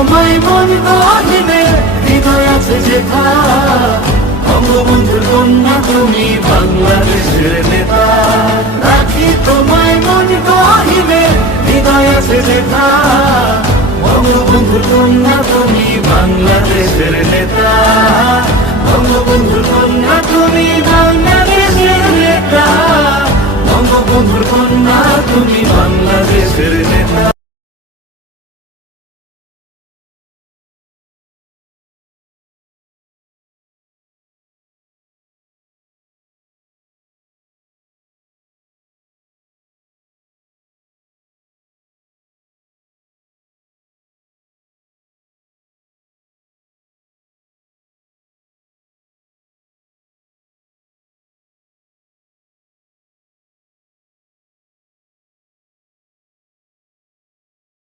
তোমায় মন গহিনে, হৃদয় আছে যেথা। বঙ্গবন্ধুর কন্যা তুমি বাংলাদেশের নেতা। রাখি তোমায় মন গহিনে, হৃদয় আছে যেথা। বঙ্গবন্ধুর কন্যা তুমি বাংলাদেশের নেতা।